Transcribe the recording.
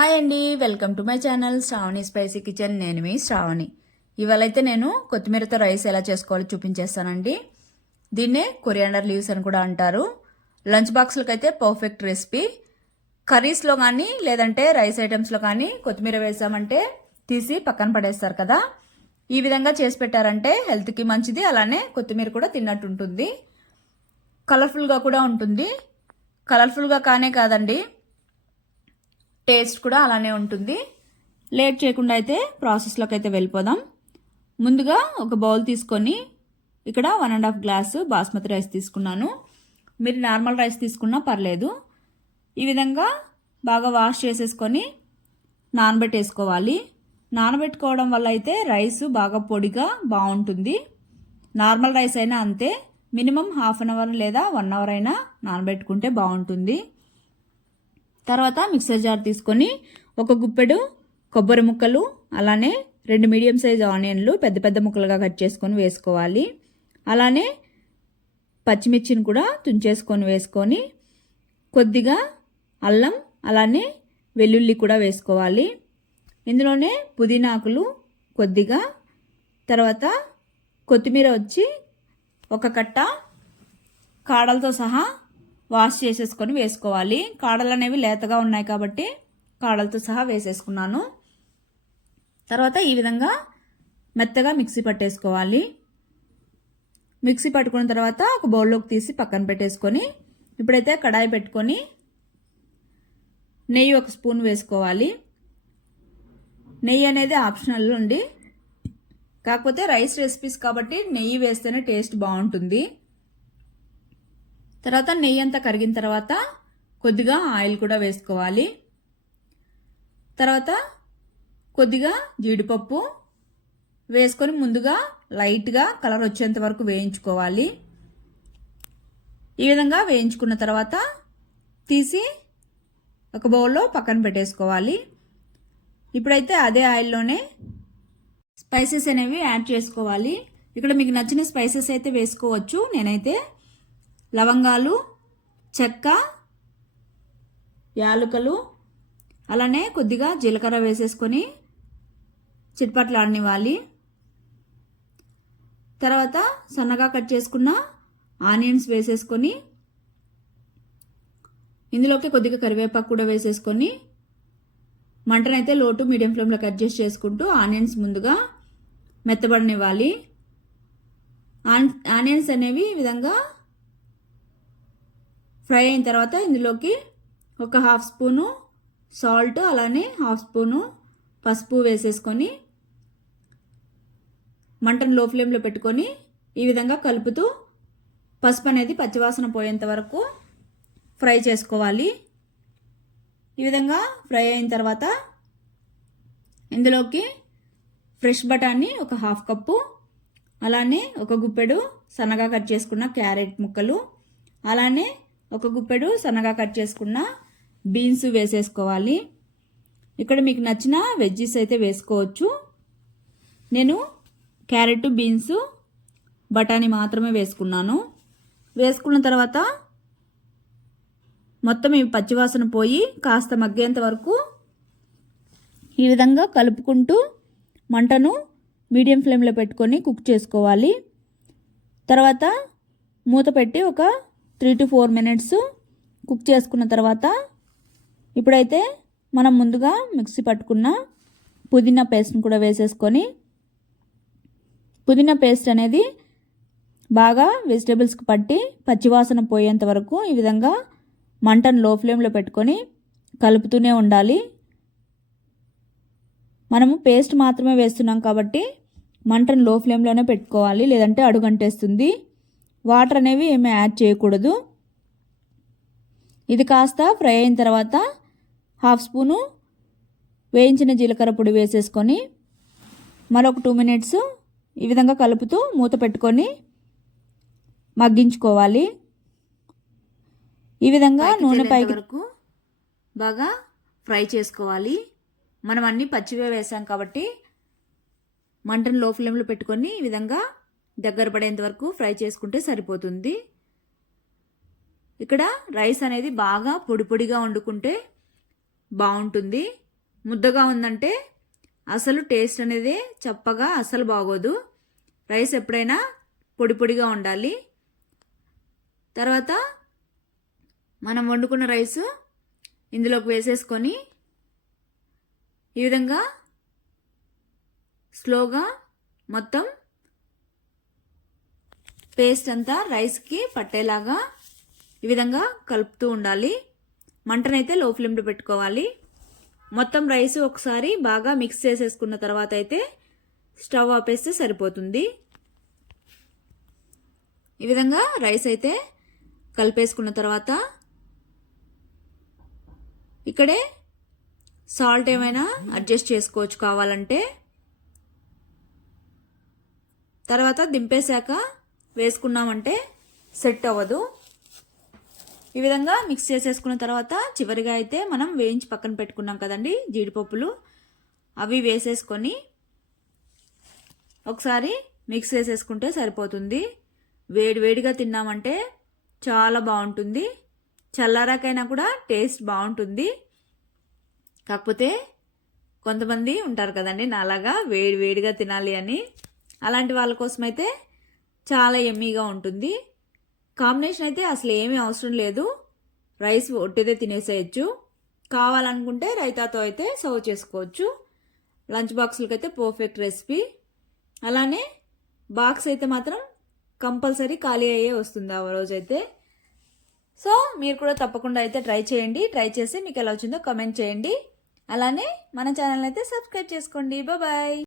Hi అండి, welcome to my channel Sravani spicy kitchen. నేను మీ శ్రావణి. ఇవాళైతే నేను కొత్తిమీరతో రైస్ ఎలా చేసుకోవాలో చూపించేస్తానండి. దీన్నే కొరియాండర్ లీవ్స్ అని కూడా అంటారు. లంచ్ బాక్స్లకు అయితే పర్ఫెక్ట్ రెసిపీ. కర్రీస్లో కానీ లేదంటే రైస్ ఐటమ్స్లో కానీ కొత్తిమీర వేసామంటే తీసి పక్కన పడేస్తారు కదా. ఈ విధంగా చేసి పెట్టారంటే హెల్త్కి మంచిది, అలానే కొత్తిమీర కూడా తిన్నట్టు ఉంటుంది. కలర్ఫుల్గా కూడా ఉంటుంది. కలర్ఫుల్గా కానే కాదండి, టేస్ట్ కూడా అలానే ఉంటుంది. లేట్ చేయకుండా అయితే ప్రాసెస్లోకి అయితే వెళ్ళిపోదాం. ముందుగా ఒక బౌల్ తీసుకొని ఇక్కడ 1.5 గ్లాసు బాస్మతి రైస్ తీసుకున్నాను. మీరు నార్మల్ రైస్ తీసుకున్నా పర్లేదు. ఈ విధంగా బాగా వాష్ చేసేసుకొని నానబెట్టేసుకోవాలి. నానబెట్టుకోవడం వల్ల అయితే రైస్ బాగా పొడిగా బాగుంటుంది. నార్మల్ రైస్ అయినా అంతే, మినిమం హాఫ్ అన్ అవర్ లేదా 1 అవర్ అయినా నానబెట్టుకుంటే బాగుంటుంది. తర్వాత మిక్సర్ జార్ తీసుకొని ఒక గుప్పెడు కొబ్బరి ముక్కలు, అలానే 2 మీడియం సైజ్ ఆనియన్లు పెద్ద పెద్ద ముక్కలుగా కట్ చేసుకొని వేసుకోవాలి. అలానే పచ్చిమిర్చిని కూడా తుంచేసుకొని వేసుకొని కొద్దిగా అల్లం, అలానే వెల్లుల్లి కూడా వేసుకోవాలి. ఇందులోనే పుదీనాకులు కొద్దిగా, తర్వాత కొత్తిమీర వచ్చి ఒక కట్ట కాడలతో సహా వాష్ చేసేసుకొని వేసుకోవాలి. కాడలు అనేవి లేతగా ఉన్నాయి కాబట్టి కాడలతో సహా వేసేసుకున్నాను. తర్వాత ఈ విధంగా మెత్తగా మిక్సీ పట్టేసుకోవాలి. మిక్సీ పట్టుకున్న తర్వాత ఒక బౌల్లోకి తీసి పక్కన పెట్టేసుకొని ఇప్పుడైతే కడాయి పెట్టుకొని నెయ్యి 1 స్పూన్ వేసుకోవాలి. నెయ్యి అనేది ఆప్షనల్ అండి, కాకపోతే రైస్ రెసిపీస్ కాబట్టి నెయ్యి వేస్తేనే టేస్ట్ బాగుంటుంది. తర్వాత నెయ్యి అంతా కరిగిన తర్వాత కొద్దిగా ఆయిల్ కూడా వేసుకోవాలి. తర్వాత కొద్దిగా జీడిపప్పు వేసుకొని ముందుగా లైట్గా కలర్ వచ్చేంత వరకు వేయించుకోవాలి. ఈ విధంగా వేయించుకున్న తర్వాత తీసి ఒక బౌల్లో పక్కన పెట్టేసుకోవాలి. ఇప్పుడైతే అదే ఆయిల్లోనే స్పైసెస్ అనేవి యాడ్ చేసుకోవాలి. ఇక్కడ మీకు నచ్చిన స్పైసెస్ అయితే వేసుకోవచ్చు. నేనైతే లవంగాలు, చెక్క, యాలకులు, అలానే కొద్దిగా జీలకర్ర వేసేసుకొని చిట్పట్లాడనివ్వాలి. తర్వాత సన్నగా కట్ చేసుకున్న ఆనియన్స్ వేసేసుకొని ఇందులోకి కొద్దిగా కరివేపాకు కూడా వేసేసుకొని మంటనైతే లో టు మీడియం ఫ్లేమ్లోకి అడ్జస్ట్ చేసుకుంటూ ఆనియన్స్ ముందుగా మెత్తబడనివ్వాలి. ఆనియన్స్ అనేవి ఈ విధంగా ఫ్రై అయిన తర్వాత ఇందులోకి ఒక 1/2 స్పూను సాల్ట్, అలానే 1/2 స్పూను పసుపు వేసేసుకొని మంటను లో ఫ్లేమ్లో పెట్టుకొని ఈ విధంగా కలుపుతూ పసుపు అనేది పచ్చివాసన పోయేంత వరకు ఫ్రై చేసుకోవాలి. ఈ విధంగా ఫ్రై అయిన తర్వాత ఇందులోకి ఫ్రెష్ బఠానీ ఒక 1/2 కప్పు, అలానే ఒక గుప్పెడు సన్నగా కట్ చేసుకున్న క్యారెట్ ముక్కలు, అలానే ఒక గుప్పెడు సన్నగా కట్ చేసుకున్న బీన్స్ వేసేసుకోవాలి. ఇక్కడ మీకు నచ్చిన వెజ్జీస్ అయితే వేసుకోవచ్చు. నేను క్యారెట్, బీన్స్, బఠానీ మాత్రమే వేసుకున్నాను. వేసుకున్న తర్వాత మొత్తం ఇవి పచ్చివాసన పోయి కాస్త మగ్గేంత వరకు ఈ విధంగా కలుపుకుంటూ మంటను మీడియం ఫ్లేమ్లో పెట్టుకొని కుక్ చేసుకోవాలి. తర్వాత మూత పెట్టి ఒక 3 to 4 మినిట్స్ కుక్ చేసుకున్న తర్వాత ఇప్పుడైతే మనం ముందుగా మిక్సీ పట్టుకున్న పుదీనా పేస్ట్ని కూడా వేసేసుకొని పుదీనా పేస్ట్ అనేది బాగా వెజిటేబుల్స్కి పట్టి పచ్చివాసన పోయేంత వరకు ఈ విధంగా మంటను లో ఫ్లేమ్లో పెట్టుకొని కలుపుతూనే ఉండాలి. మనము పేస్ట్ మాత్రమే వేస్తున్నాం కాబట్టి మంటను లో ఫ్లేమ్లోనే పెట్టుకోవాలి, లేదంటే అడుగంటేస్తుంది. వాటర్ అనేవి ఏమీ యాడ్ చేయకూడదు. ఇది కాస్త ఫ్రై అయిన తర్వాత 1/2 స్పూను వేయించిన జీలకర్ర పొడి వేసేసుకొని మరొక 2 మినిట్స్ ఈ విధంగా కలుపుతూ మూత పెట్టుకొని మగ్గించుకోవాలి. ఈ విధంగా నూనె పైకి వరకు బాగా ఫ్రై చేసుకోవాలి. మనం అన్నీ పచ్చివే వేసాం కాబట్టి మంటను లో ఫ్లేమ్లో పెట్టుకొని ఈ విధంగా దగ్గర పడేంత వరకు ఫ్రై చేసుకుంటే సరిపోతుంది. ఇక్కడ రైస్ అనేది బాగా పొడి పొడిగా వండుకుంటే బాగుంటుంది. ముద్దగా ఉందంటే అసలు టేస్ట్ అనేది చప్పగా అసలు బాగోదు. రైస్ ఎప్పుడైనా పొడి పొడిగా ఉండాలి. తర్వాత మనం వండుకున్న రైసు ఇందులోకి వేసేసుకొని ఈ విధంగా స్లోగా మొత్తం పేస్ట్ అంతా రైస్కి పట్టేలాగా ఈ విధంగా కలుపుతూ ఉండాలి. మంటనైతే లో ఫ్లేమ్లో పెట్టుకోవాలి. మొత్తం రైస్ ఒకసారి బాగా మిక్స్ చేసేసుకున్న తర్వాత అయితే స్టవ్ ఆపేస్తే సరిపోతుంది. ఈ విధంగా రైస్ అయితే కలిపేసుకున్న తర్వాత ఇక్కడే సాల్ట్ ఏమైనా అడ్జస్ట్ చేసుకోవచ్చు కావాలంటే. తర్వాత దింపేశాక వేసుకున్నామంటే సెట్ అవ్వదు. ఈ విధంగా మిక్స్ చేసేసుకున్న తర్వాత చివరిగా అయితే మనం వేయించి పక్కన పెట్టుకున్నాం కదండి జీడిపప్పులు, అవి వేసేసుకొని ఒకసారి మిక్స్ చేసేసుకుంటే సరిపోతుంది. వేడివేడిగా తిన్నామంటే చాలా బాగుంటుంది. చల్లారాకైనా కూడా టేస్ట్ బాగుంటుంది. కాకపోతే కొంతమంది ఉంటారు కదండి నాలాగా వేడివేడిగా తినాలి అని, అలాంటి వాళ్ళ కోసం అయితే చాలా యమ్మీగా ఉంటుంది. కాంబినేషన్ అయితే అసలు ఏమీ అవసరం లేదు. రైస్ ఒట్టిదే తినేసేయచ్చు. కావాలనుకుంటే రైతాతో అయితే సర్వ్ చేసుకోవచ్చు. లంచ్ బాక్సులకి అయితే పర్ఫెక్ట్ రెసిపీ. అలానే బాక్స్ అయితే మాత్రం కంపల్సరీ ఖాళీ అయ్యే వస్తుంది ఆ రోజైతే. సో మీరు కూడా తప్పకుండా అయితే ట్రై చేయండి. ట్రై చేసి మీకు ఎలా వచ్చిందో కామెంట్ చేయండి. అలానే మన ఛానల్ అయితే సబ్స్క్రైబ్ చేసుకోండి. బాయ్.